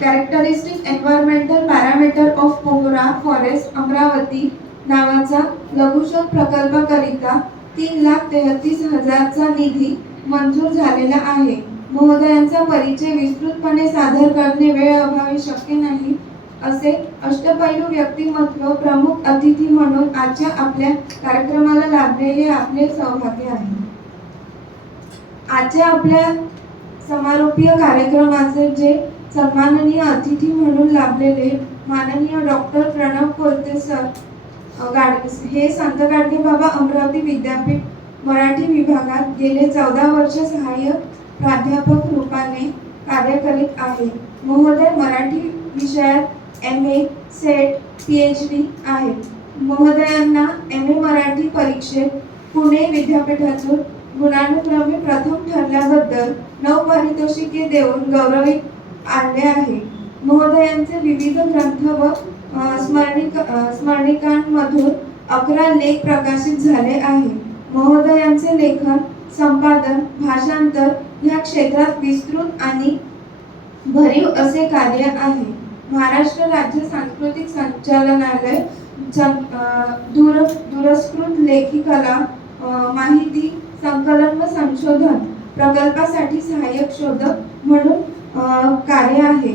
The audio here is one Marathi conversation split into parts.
Characteristic environmental parameter of Pohara forest Amravati नावाचा लघुशोध प्रकल्पाकरिता तीन लाख तेहतीस हजारचा निधी मंजूर झालेला आहे. महोदयांचा परिचय विस्तृतपणे सादर करणे वेळेअभावी शक्य नाही असे अष्टपैलू व्यक्तिमत्व प्रमुख अतिथी म्हणून आजच्या आपल्या कार्यक्रमाला लाभले हे आपले सौभाग्य आहे. आजच्या आपल्या समारोपीय कार्यक्रमाचे जे सन्माननीय अतिथी म्हणून लाभलेले माननीय डॉक्टर प्रणव कोलते सर गाडगे हे संत गाडगे बाबा अमरावती विद्यापीठ मराठी विभागात गेले चौदा वर्ष सहाय्यक प्राध्यापक रूपाने कार्य करीत आहे. महोदय मराठी विषयात M A SET P H D आहे. महोदयांना एम ए मराठी परीक्षेत पुणे विद्यापीठातून गुणानुक्रमे प्रथम ठरल्याबद्दल नऊ पारितोषिके देऊन गौरवित आणले आहे. महोदयांचे विविध ग्रंथ व स्मरणिक स्मरणिकांमधून अकरा लेख प्रकाशित झाले आहे महोदयांचे लेखन संपादन भाषांतर या क्षेत्रात विस्तृत आणि भरीव असे कार्य आहे. महाराष्ट्र राज्य सांस्कृतिक संचालनालय दूर दूरस्कृत लेखिकला माहिती संकलन व संशोधन प्रकल्पासाठी सहाय्यक शोधक म्हणून कार्य आहे.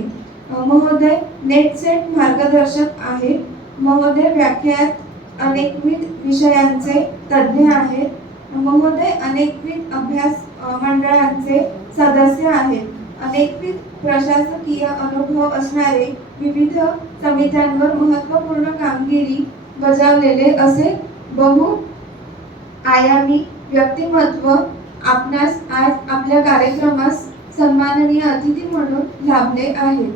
महोदय महोदय नेटसेट मार्गदर्शक आहे. महोदय व्याख्यात अनेकविध विषयांचे तज्ज्ञ आहेत. महोदय अनेकविध अभ्यास मंडळांचे सदस्य आहेत. अनेकविध प्रशासकीय अनुभव असणारे विविध समित्यांवर महत्त्वपूर्ण कामगिरी बजावलेले असे बहु आयामी व्यक्तिमत्व आपणास आज आपल्या कार्यक्रमास सन्माननीय अतिथी म्हणून लाभले आहेत.